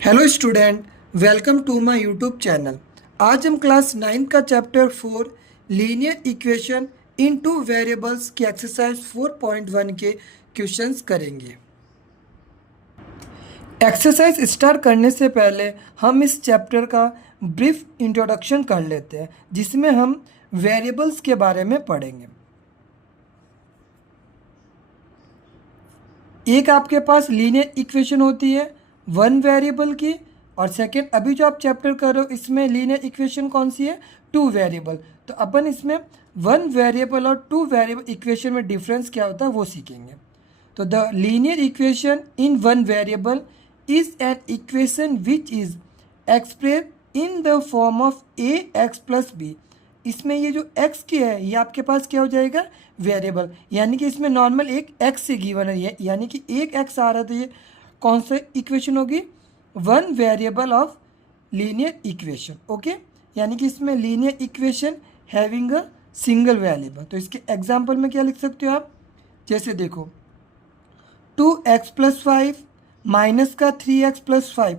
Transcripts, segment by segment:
Hello student, welcome to my YouTube channel. आज हम class 9 का chapter 4 linear equation in two variables की exercise 4.1 के क्वेश्चंस करेंगे। एक्सरसाइज स्टार्ट करने से पहले हम इस चैप्टर का ब्रीफ इंट्रोडक्शन कर लेते हैं, जिसमें हम वेरिएबल्स के बारे में पढ़ेंगे। एक आपके पास लीनियर इक्वेशन होती है वन वेरिएबल की, और सेकंड अभी जो आप चैप्टर कर रहे हो इसमें लीनियर इक्वेशन कौन सी है, टू वेरिएबल। तो अपन इसमें वन वेरिएबल और टू वेरिएबल इक्वेशन में डिफरेंस क्या होता है वो सीखेंगे। तो the linear equation in one variable is an equation which is express in the form of a x plus b. इसमें ये जो x की है ये आपके पास क्या हो जाएगा, वेरिएबल, यानी कि इसमें नॉर्मल एक x से गिवन है, यानी कि एक x आ रहा था। ये कौन सा इक्वेशन होगी, one variable of linear equation. Okay, यानी कि इसमें linear equation having a single variable. तो इसके एग्जांपल में क्या लिख सकते हो आप, जैसे देखो 2x+5 माइनस का 3x+5।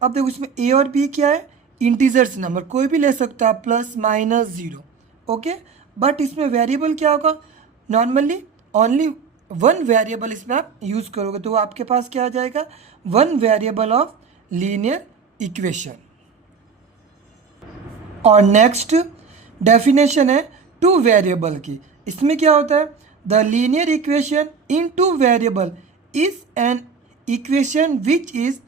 अब देखो इसमें a और b क्या है, इंटीजर्स नंबर, कोई भी ले सकता है, plus minus zero. Okay, but इसमें वेरिएबल क्या होगा, नॉर्मली ओनली वन वेरिएबल इसमें आप यूज़ करोगे, तो वो आपके पास क्या आ जाएगा, one variable of linear equation. और नेक्स्ट डेफिनेशन है टू वेरिएबल की। इसमें क्या होता है, the linear equation in two variable is an equation which is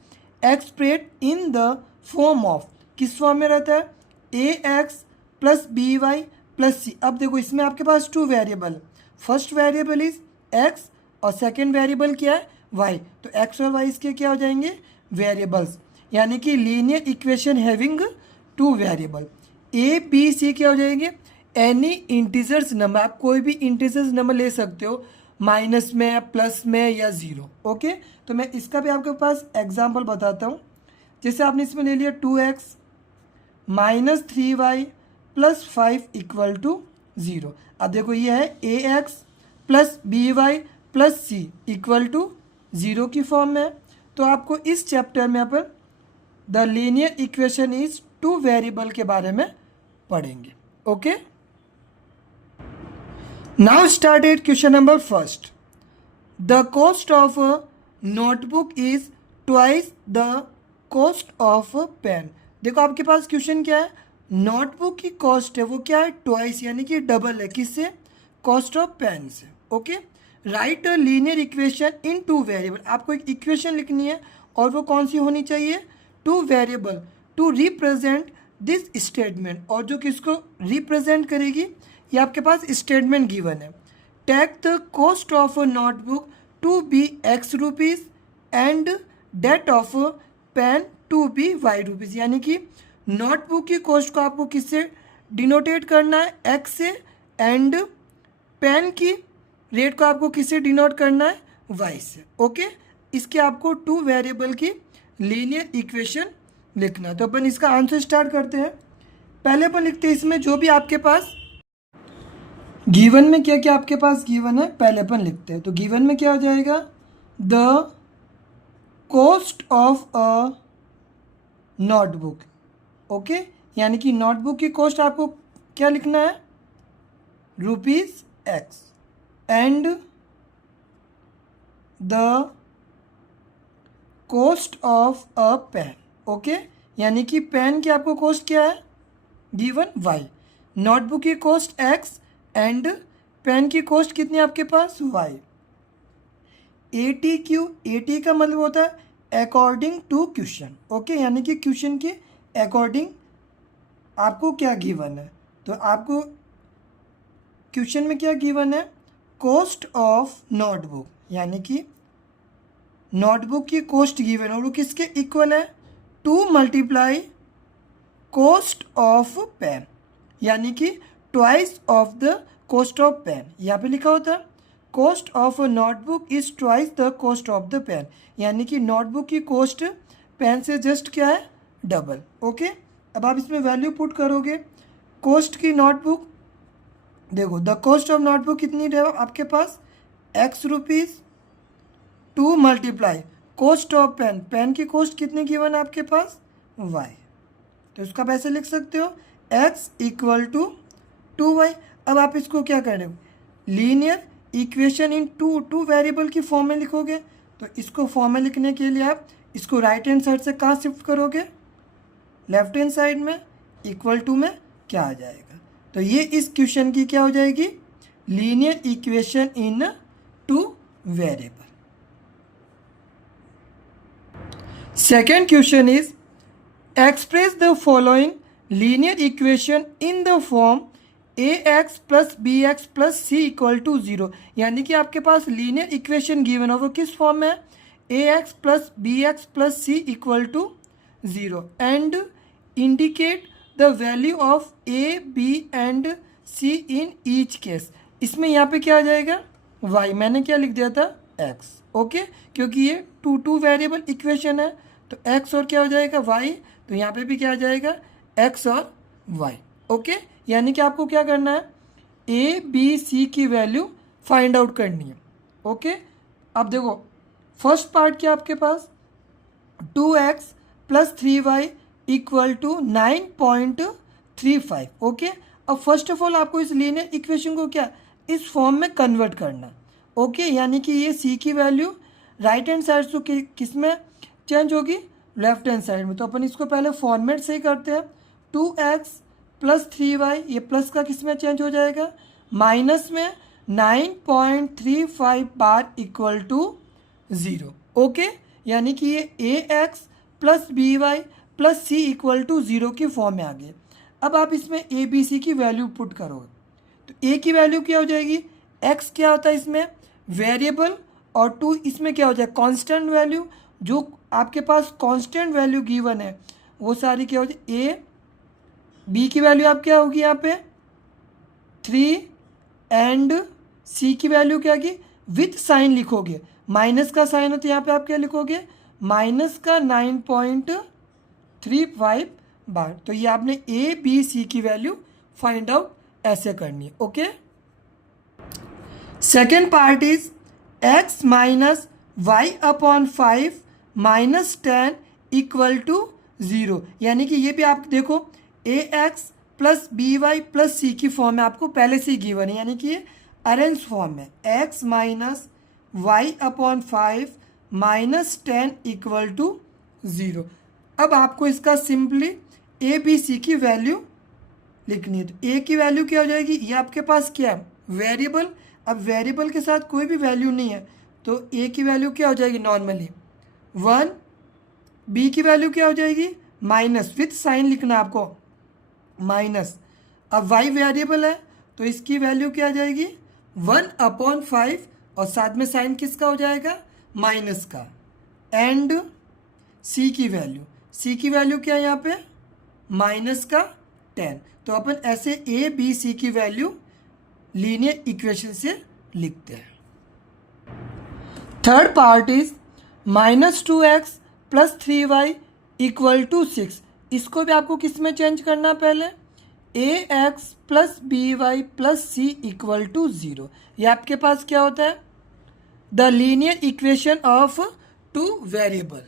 express in the form of, किस फॉर्म में रहता है, a x plus b y plus c. अब देखो इसमें आपके पास two variable, first variable is x और सेकेंड वेरिएबल क्या है, वाई। तो एक्स और वाई इसके क्या हो जाएंगे, वेरिएबल्स, यानी कि linear equation having two variable. A b c क्या हो जाएंगे, एनी इंटीजर्स नंबर, आप कोई भी इंटीजर्स नंबर ले सकते हो, माइनस में, प्लस में या ज़ीरो। ओके, तो मैं इसका भी आपके पास एग्जांपल बताता हूँ। जैसे आपने इसमें ले लिया 2x minus 3y plus 5 equal to 0। अब देखो ये है a x plus b y plus c equal to 0 की फॉर्म में है। तो आपको इस चैप्टर में अपन the linear equation is two variable के बारे में पढ़ेंगे। Okay, now started question number first. The cost of a notebook is twice the cost of a pen. देखो आपके पास क्वेश्चन क्या है, नोटबुक की कॉस्ट है वो क्या है, ट्वाइस, यानी कि डबल है, किससे, कॉस्ट ऑफ पेन से। Okay, right a linear equation in two variable. आपको एक इक्वेशन लिखनी है और वो कौन सी होनी चाहिए, two variable, to represent this statement. और जो किसको रिप्रेजेंट करेगी, ये आपके पास स्टेटमेंट गिवन है, take the cost of a notebook to be x rupees and that of pen to be y rupees. यानी कि नोटबुक की कॉस्ट को आपको किससे डिनोटेट करना है, एक्स से, एंड पेन की रेट को आपको किससे डिनोट करना है, वाई से। ओके, इसके आपको टू वेरिएबल की लीनियर इक्वेशन लिखना है। तो अपन इसका आंसर स्टार्ट करते हैं। पहले अपन लिखते हैं इसमें जो भी आपके पास गिवन में क्या क्या आपके पास गिवन है, पहले अपन लिखते हैं। तो गिवन में क्या हो जाएगा, the cost of a notebook. Okay, यानी कि नोटबुक की कॉस्ट आपको क्या लिखना है, rupees x, and the cost of a pen. Okay, यानी कि पेन की आपको कॉस्ट क्या है, गिवन वाई, नोटबुक की कॉस्ट एक्स एंड पेन की कॉस्ट कितनी आपके पास, y. A T Q, A T का मतलब होता है अकॉर्डिंग टू क्वेश्चन। ओके, यानी कि क्वेश्चन के अकॉर्डिंग आपको क्या गिवन है। तो आपको क्वेश्चन में क्या गिवन है, कॉस्ट ऑफ नोटबुक, यानी कि नोटबुक की कॉस्ट गिवन और वो किसके इक्वल है, two multiply cost of pen, यानी कि twice of the cost of pen. यहाँ पे लिखा होता है cost of a notebook is twice the cost of the pen, यानी कि नोटबुक की कॉस्ट पेन से जस्ट क्या है, डबल। ओके, अब आप इसमें वैल्यू पुट करोगे, कॉस्ट की नोटबुक, देखो द कॉस्ट ऑफ नोटबुक कितनी रहे आपके पास, x rupees, two multiply cost of pen, pen की कोस्ट कितनी गिवन है आपके पास, y, तो इसको आप ऐसे लिख सकते हो x इक्वल टू 2y। अब आप इसको क्या कर रहे हो, linear equation in two variable की फॉर्म में लिखोगे। तो इसको फॉर्म में लिखने के लिए आप इसको राइट हैंड साइड से कहाँ शिफ्ट करोगे, लेफ्ट हैंड साइड में, इक्वल टू में क्या आ जाएगा, तो ये इस क्वेश्चन की क्या हो जाएगी, linear equation in two variable. Second question is express the following linear equation in the form ax plus b x plus c equal to 0। यानी कि आपके पास लीनियर इक्वेशन गिवन है, वो किस फॉर्म में है, ax plus b x plus c equal to 0 and indicate the value of a b and c in each case. इसमें यहाँ पे क्या आ जाएगा, y, मैंने क्या लिख दिया था, x, ओके, क्योंकि ये टू वेरिएबल इक्वेशन है, तो x और क्या हो जाएगा, y, तो यहाँ पे भी क्या आ जाएगा, x और y, ओके। यानी कि आपको क्या करना है, a b c की वैल्यू फाइंड आउट करनी है, ओके। अब देखो फर्स्ट पार्ट क्या आपके पास, 2x plus 3y equal to 9.35, okay. अब फर्स्ट ऑफ ऑल आपको इस लीनियर इक्वेशन को क्या, इस फॉर्म में कन्वर्ट करना, ओके। यानी कि ये c की वैल्यू राइट हैंड साइड से किस में चेंज होगी, लेफ्ट हैंड साइड में। तो अपन इसको पहले फॉर्मेट से ही करते हैं, 2x प्लस 3y, ये प्लस का किस में चेंज हो जाएगा, माइनस में 9.35 बार इक्वल टू 0, ओके। यानी कि ये ax plus b y plus c equal to 0 की फॉर्म में आ गए। अब आप इसमें ए बी सी की वैल्यू पुट करोगे, तो a की वैल्यू क्या हो जाएगी, x क्या होता है इसमें वेरिएबल, और 2 इसमें क्या हो जाएगा, कांस्टेंट वैल्यू। जो आपके पास कांस्टेंट वैल्यू गिवन है वो सारी क्या हो जाए, a b की वैल्यू आप क्या होगी यहाँ पे 3 एंड c की वैल्यू क्या होगी, विथ साइन लिखोगे, माइनस का साइन हो तो यहाँ पे आप क्या लिखोगे, माइनस का 9.35 बार। तो ये आपने a b c की वैल्यू फाइंड आउट ऐसे करनी है, okay. Second part is x minus y upon 5 minus 10 equal to 0। यानी कि ये भी आप देखो ax plus b y plus c की फॉर्म में आपको पहले से ही गिवन है, यानी कि ये अरेंज फॉर्म में x minus y upon 5 minus 10 equal to 0। अब आपको इसका सिंपली ए बी सी की वैल्यू लिखनी है। तो a की वैल्यू क्या हो जाएगी, ये आपके पास क्या है वेरिएबल। अब वेरिएबल के साथ कोई भी वैल्यू नहीं है, तो a की वैल्यू क्या हो जाएगी नॉर्मली 1, b की वैल्यू क्या हो जाएगी माइनस, विथ साइन लिखना आपको माइनस। अब y वेरिएबल है तो इसकी वैल्यू क्या आ जाएगी 1/5, और साथ में साइन किसका हो जाएगा माइनस का, एंड c की वैल्यू क्या है यहाँ पे माइनस का 10। तो अपन ऐसे a b c की वैल्यू लीनियर इक्वेशन से लिखते हैं। Third part is minus 2x plus 3y equal to 6। इसको भी आपको किस में चेंज करना है, पहले ax plus b y plus c equal to 0। ये आपके पास क्या होता है, the linear equation of two variable.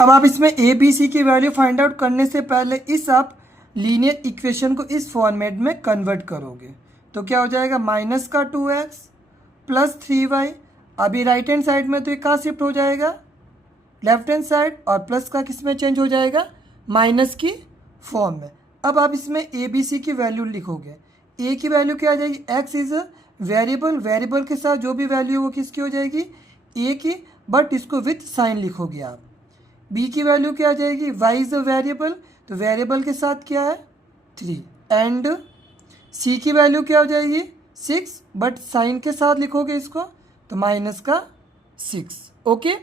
अब आप इसमें ए बी सी की वैल्यू फाइंड आउट करने से पहले इस आप लीनियर इक्वेशन को इस फॉर्मेट में कन्वर्ट करोगे, तो क्या हो जाएगा माइनस का 2x प्लस 3y। अभी राइट हैंड साइड में तो ये कहाँ शिफ्ट हो जाएगा लेफ्ट हैंड साइड, और प्लस का किस में चेंज हो जाएगा माइनस की फॉर्म में। अब आप इसमें ए बी सी की वैल्यू लिखोगे, ए की वैल्यू क्या आ जाएगी, x is a variable, variable के साथ जो भी वैल्यू है वो किसकी हो जाएगी ए की, बट इसको विथ साइन लिखोगे आप। बी की वैल्यू क्या आ जाएगी, वाई इज अ वेरिएबल, तो वेरिएबल के साथ क्या है 3, एंड सी की वैल्यू क्या हो जाएगी 6, बट साइन के साथ लिखोगे इसको तो माइनस का 6, okay.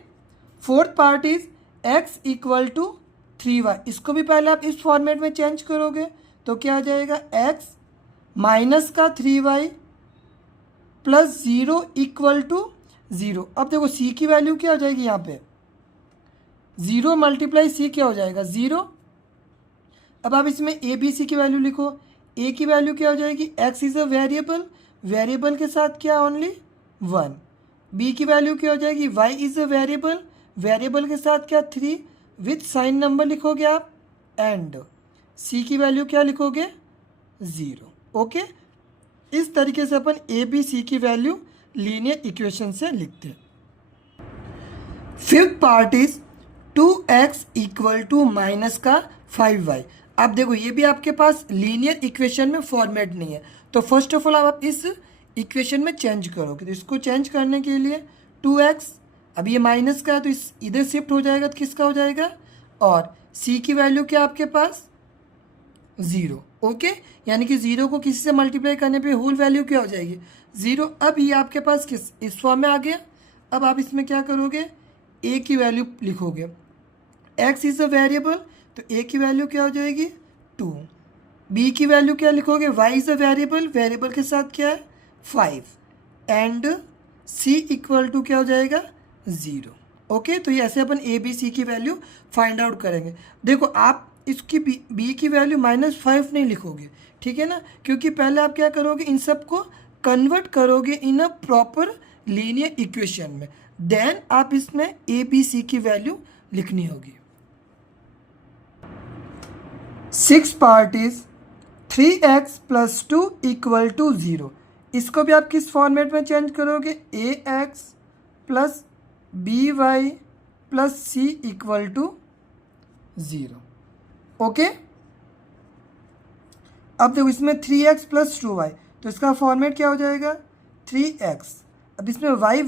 Fourth part is x equal to 3y। इसको भी पहले आप इस फॉर्मेट में चेंज करोगे तो क्या आ जाएगा x माइनस का 3y प्लस 0 इक्वल टू 0। अब देखो c की वैल्यू क्या हो जाएगी यहाँ पे 0 मल्टीप्लाई c क्या हो जाएगा 0। अब आप इसमें ए बी सी की वैल्यू लिखो, a की वैल्यू क्या हो जाएगी x is a variable, variable के साथ क्या ओनली 1, बी की वैल्यू क्या हो जाएगी, y is a variable, variable के साथ क्या 3 विथ साइन नंबर लिखोगे आप, एंड सी की वैल्यू क्या लिखोगे, 0। ओके, इस तरीके से अपन ए बी सी की वैल्यू लीनियर इक्वेशन से लिखते हैं। Fifth part is 2x equal to minus का 5y। अब देखो ये भी आपके पास लीनियर इक्वेशन में फॉर्मेट नहीं है, तो फर्स्ट ऑफ ऑल आप इस इक्वेशन में चेंज करोगे। तो इसको चेंज करने के लिए 2x, अब ये माइनस का है तो इस इधर शिफ्ट हो जाएगा, तो किसका हो जाएगा, और c की वैल्यू क्या आपके पास, 0। ओके, यानी कि 0 को किसी से मल्टीप्लाई करने पे होल वैल्यू क्या हो जाएगी, 0। अब ये आपके पास किस इस फॉर्म में आ गया। अब आप इसमें क्या करोगे, a की वैल्यू लिखोगे, x इज़ अ वेरिएबल, तो a की वैल्यू क्या हो जाएगी, 2। b की वैल्यू क्या लिखोगे, y is a variable, variable के साथ क्या है, 5, एंड c इक्वल टू क्या हो जाएगा, 0। ओके, तो ये ऐसे अपन a b c की वैल्यू फाइंड आउट करेंगे। देखो आप इसकी b की वैल्यू -5 नहीं लिखोगे, ठीक है ना, क्योंकि पहले आप क्या करोगे, इन सब को कन्वर्ट करोगे in a proper linear equation में, देन आप इसमें a b c की वैल्यू लिखनी होगी। Six part is 3x plus 2 equal to 0। इसको भी आप किस फॉर्मेट में चेंज करोगे, ax plus by plus c equal to 0। Okay, अब देखो इसमें 3x प्लस 2y, तो इसका फॉर्मेट क्या हो जाएगा, 3x। अब इसमें y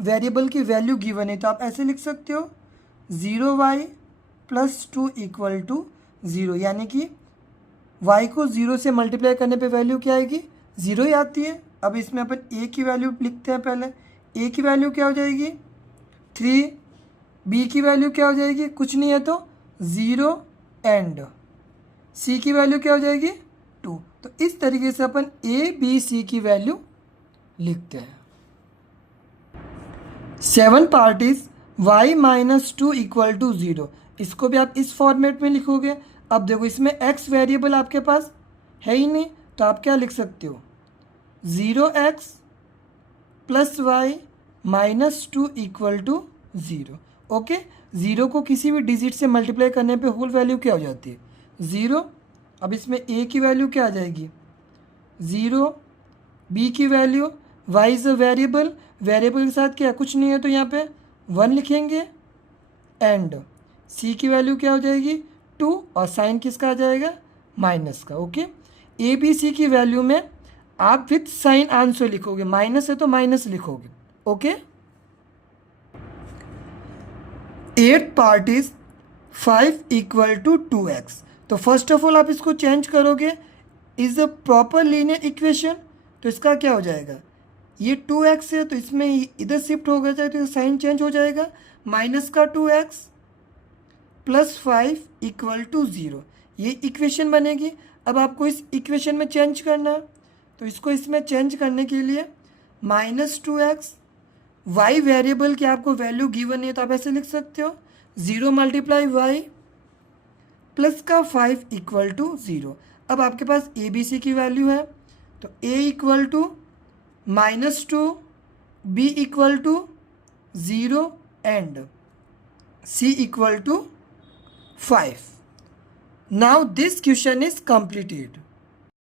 वेरिएबल की वैल्यू गिवन है, तो आप ऐसे लिख सकते हो 0y प्लस 2 इक्वल टू 0, यानी कि y को 0 से मल्टीप्लाई करने पे वैल्यू क्या आएगी, 0 ही आती है। अब इसमें अपन a की वैल्यू लिखते हैं, पहले a की वैल्यू क्या हो जाएगी, 3, b की वैल्यू क्या हो जाएगी, कुछ नहीं है तो 0, एंड c की वैल्यू क्या हो जाएगी, 2। तो इस तरीके से अपन a b c की वैल्यू लिखते हैं। 7 part is y minus 2 equal to 0। इसको भी आप इस फॉर्मेट में लिखोगे। अब देखो इसमें x वेरिएबल आपके पास है ही नहीं, तो आप क्या लिख सकते हो, 0x plus y minus 2 equal to 0। Okay, 0 को किसी भी डिजिट से मल्टीप्लाई करने पे होल वैल्यू क्या हो जाती है, 0। अब इसमें a की वैल्यू क्या आ जाएगी, 0, b की value, y is a variable, variable के साथ क्या कुछ नहीं है तो यहाँ पे 1 लिखेंगे, एंड c की वैल्यू क्या हो जाएगी, 2, और साइन किसका आ जाएगा, माइनस का। ओके, a b c की वैल्यू में आप विथ साइन आंसर लिखोगे, माइनस है तो माइनस लिखोगे। Okay, 8th part is 5 equal to 2x। तो फर्स्ट ऑफ ऑल आप इसको चेंज करोगे, is a proper linear equation, तो इसका क्या हो जाएगा, ये 2x है तो इसमें इधर शिफ्ट हो गया तो साइन चेंज हो जाएगा, माइनस का 2x प्लस 5 इक्वल टू 0, ये इक्वेशन बनेगी। अब आपको इस इक्वेशन में चेंज करना है, तो इसको इसमें चेंज करने के लिए -2x, y वेरिएबल की आपको वैल्यू गिवन है तो आप ऐसे लिख सकते हो 0 मल्टीप्लाई y प्लस का 5 इक्वल टू 0। अब आपके पास a b c की वैल्यू है, तो a equal to -2, b equal to 0, and c equal to 5। Now this question is completed.